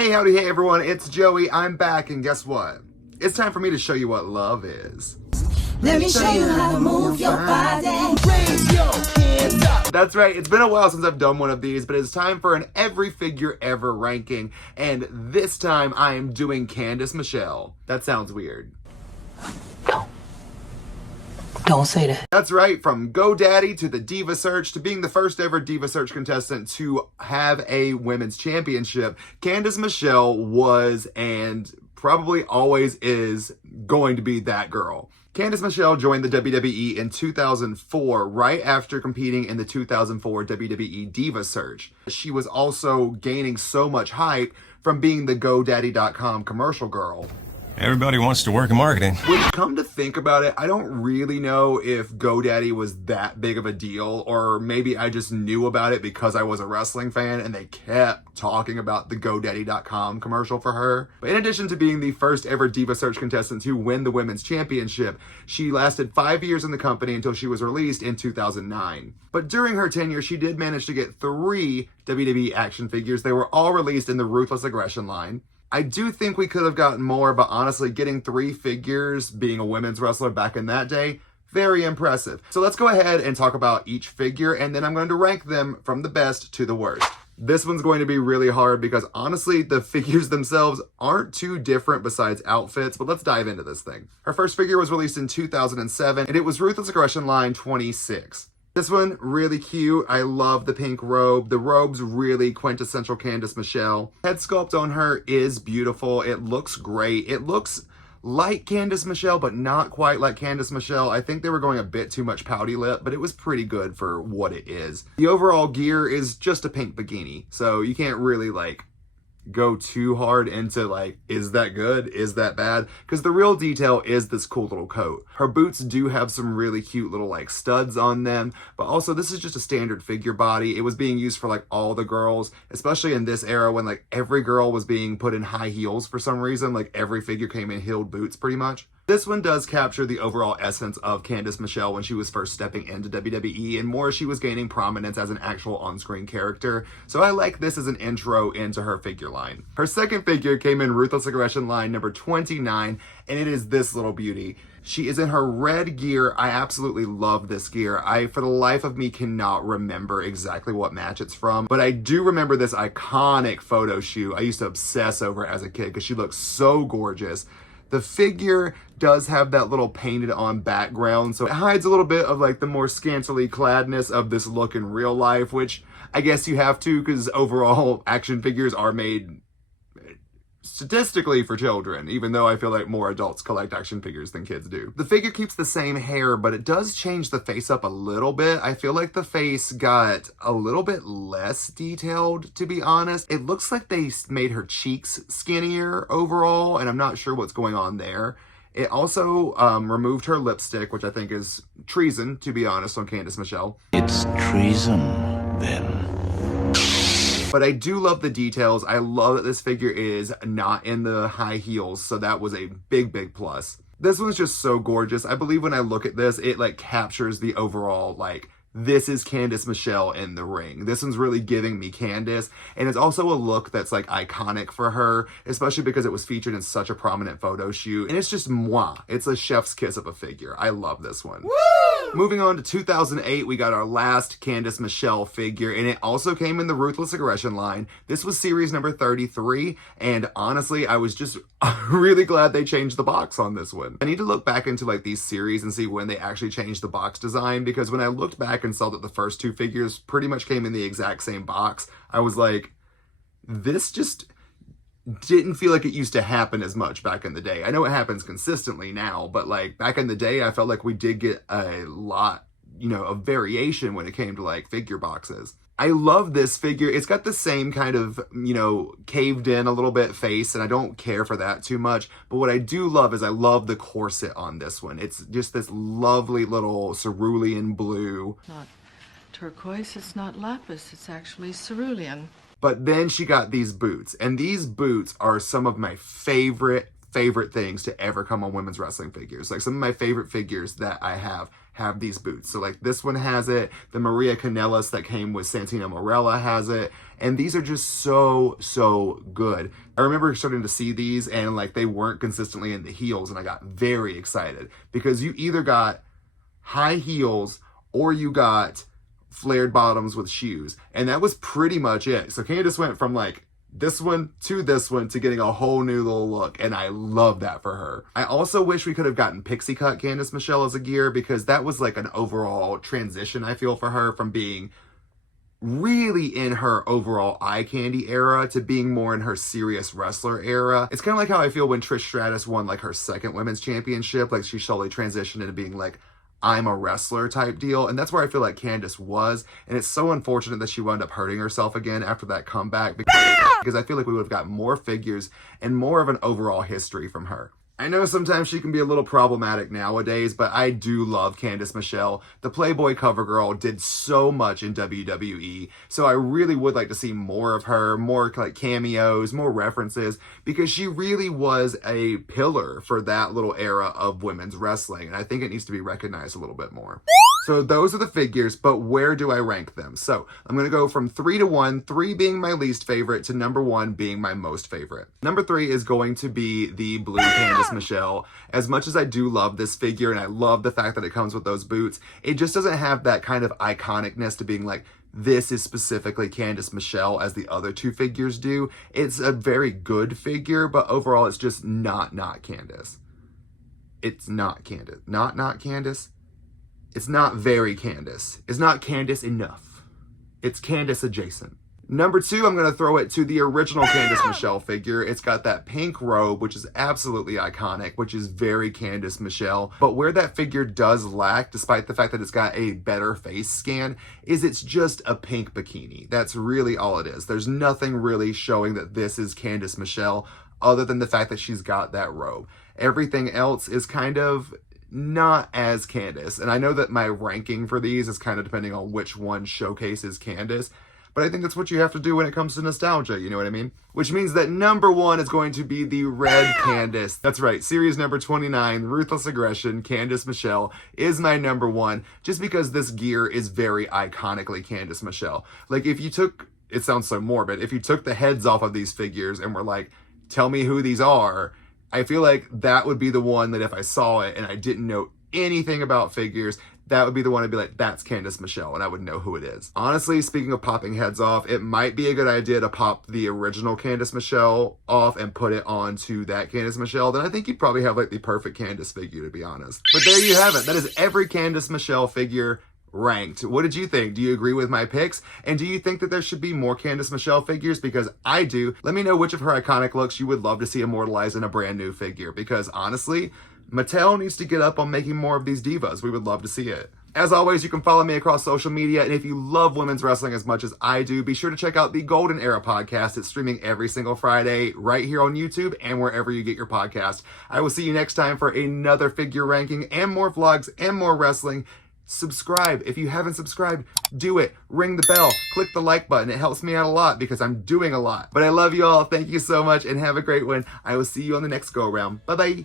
Hey, howdy, hey everyone, it's Joey. I'm back, and guess what? It's time for me to show you what love is. Let me show you how to move your body. Raise your hands up. That's right, it's been a while since I've done one of these, but it's time for an every figure ever ranking, and this time I am doing Candice Michelle. That sounds weird. Don't say that. That's right, from GoDaddy to the Diva Search to being the first ever Diva Search contestant to have a women's championship, Candice Michelle was and probably always is going to be that girl. Candice Michelle joined the WWE in 2004, right after competing in the 2004 WWE Diva Search. She was also gaining so much hype from being the GoDaddy.com commercial girl. Everybody wants to work in marketing. When you come to think about it, I don't really know if GoDaddy was that big of a deal, or maybe I just knew about it because I was a wrestling fan and they kept talking about the GoDaddy.com commercial for her. But in addition to being the first ever Diva Search contestant to win the women's championship, she lasted 5 years in the company until she was released in 2009. But during her tenure, she did manage to get 3 WWE action figures. They were all released in the Ruthless Aggression line. I do think we could have gotten more, but honestly, getting 3 figures, being a women's wrestler back in that day, very impressive. So let's go ahead and talk about each figure, and then I'm going to rank them from the best to the worst. This one's going to be really hard because honestly, the figures themselves aren't too different besides outfits, but let's dive into this thing. Her first figure was released in 2007, and it was Ruthless Aggression line 26. This one, really cute. I love the pink robe. The robe's really quintessential Candice Michelle. Head sculpt on her is beautiful. It looks great. It looks like Candice Michelle, but not quite like Candice Michelle. I think they were going a bit too much pouty lip, but it was pretty good for what it is. The overall gear is just a pink bikini, so you can't really go too hard into is that good, is that bad, because the real detail is this cool little coat. Her boots do have some really cute little studs on them, but also this is just a standard figure body. It was being used for all the girls, especially in this era when every girl was being put in high heels for some reason. Every figure came in heeled boots pretty much. This one does capture the overall essence of Candice Michelle when she was first stepping into WWE, and more she was gaining prominence as an actual on-screen character, so I like this as an intro into her figure line. Her second figure came in Ruthless Aggression line number 29, and it is this little beauty. She is in her red gear. I absolutely love this gear. I, for the life of me, cannot remember exactly what match it's from, but I do remember this iconic photo shoot. I used to obsess over it as a kid because she looks so gorgeous. The figure does have that little painted on background, so it hides a little bit of the more scantily cladness of this look in real life, which I guess you have to because overall action figures are made statistically for children, even though I feel like more adults collect action figures than kids do. The figure keeps the same hair, but it does change the face up a little bit. I feel like the face got a little bit less detailed, to be honest. It looks like they made her cheeks skinnier overall, and I'm not sure what's going on there. It also removed her lipstick, which I think is treason, to be honest, on Candice Michelle. It's treason, then. But I do love the details. I love that this figure is not in the high heels, so that was a big, big plus. This one's just so gorgeous. I believe when I look at this, it captures the overall, this is Candice Michelle in the ring. This one's really giving me Candice, and it's also a look that's iconic for her, especially because it was featured in such a prominent photo shoot, and it's just moi. It's a chef's kiss of a figure. I love this one. Woo! Moving on to 2008, we got our last Candice Michelle figure, and it also came in the Ruthless Aggression line. This was series number 33, and honestly, I was just really glad they changed the box on this one. I need to look back into these series and see when they actually changed the box design, because when I looked back and saw that the first 2 figures pretty much came in the exact same box, I was like, this just didn't feel like it used to happen as much back in the day. I know it happens consistently now, but back in the day, I felt like we did get a lot, of variation when it came to figure boxes. I love this figure. It's got the same kind of, caved in a little bit face, and I don't care for that too much. But what I do love is I love the corset on this one. It's just this lovely little cerulean blue. Not turquoise, it's not lapis, it's actually cerulean. But then she got these boots, and these boots are some of my favorite things to ever come on women's wrestling figures. Some of my favorite figures that I have have these boots. So like this one has it, the Maria Kanellis that came with Santino Marella has it, and these are just so good. I remember starting to see these and like they weren't consistently in the heels, and I got very excited because you either got high heels or you got flared bottoms with shoes, and that was pretty much it. So Candice went from like this one to getting a whole new little look, and I love that for her. I also wish we could have gotten pixie cut Candice Michelle as a gear, because that was like an overall transition, I feel, for her from being really in her overall eye candy era to being more in her serious wrestler era. It's kind of like how I feel when Trish Stratus won like her second women's championship, like she slowly transitioned into being like, I'm a wrestler type deal. And that's where I feel like Candice was. And it's so unfortunate that she wound up hurting herself again after that comeback, because I feel like we would have got more figures and more of an overall history from her. I know sometimes she can be a little problematic nowadays, but I do love Candice Michelle. The Playboy cover girl did so much in WWE, so I really would like to see more of her, more like cameos, more references, because she really was a pillar for that little era of women's wrestling, and I think it needs to be recognized a little bit more. So those are the figures, but where do I rank them? So I'm going to go from 3 to 1, 3 being my least favorite to number 1 being my most favorite. Number 3 is going to be the blue Candice Michelle. As much as I do love this figure and I love the fact that it comes with those boots, it just doesn't have that kind of iconicness to being like, this is specifically Candice Michelle as the other two figures do. It's a very good figure, but overall it's just not Candice. It's not Candice. Not Candice. It's not very Candice. It's not Candice enough. It's Candice adjacent. Number 2, I'm going to throw it to the original Candice Michelle figure. It's got that pink robe, which is absolutely iconic, which is very Candice Michelle. But where that figure does lack, despite the fact that it's got a better face scan, is it's just a pink bikini. That's really all it is. There's nothing really showing that this is Candice Michelle other than the fact that she's got that robe. Everything else is kind of not as Candice. And I know that my ranking for these is kind of depending on which one showcases Candice, but I think that's what you have to do when it comes to nostalgia, you know what I mean? Which means that number 1 is going to be the red Candice. That's right, series number 29, Ruthless Aggression, Candice Michelle, is my number 1, just because this gear is very iconically Candice Michelle. Like, if you took, it sounds so morbid, if you took the heads off of these figures and were like, tell me who these are, I feel like that would be the one that if I saw it and I didn't know anything about figures, that would be the one I'd be like, that's Candice Michelle, and I would know who it is. Honestly, speaking of popping heads off, it might be a good idea to pop the original Candice Michelle off and put it onto that Candice Michelle. Then I think you'd probably have like the perfect Candice figure, to be honest. But there you have it. That is every Candice Michelle figure ranked. What did you think? Do you agree with my picks? And do you think that there should be more Candice Michelle figures? Because I do. Let me know which of her iconic looks you would love to see immortalized in a brand new figure, because honestly, Mattel needs to get up on making more of these divas. We would love to see it. As always, you can follow me across social media, and if you love women's wrestling as much as I do, be sure to check out the Golden Era podcast. It's streaming every single Friday right here on YouTube and wherever you get your podcast. I will see you next time for another figure ranking and more vlogs and more wrestling. Subscribe. If you haven't subscribed, do it. Ring the bell. Click the like button. It helps me out a lot because I'm doing a lot. But I love you all. Thank you so much and have a great one. I will see you on the next go around. Bye-bye.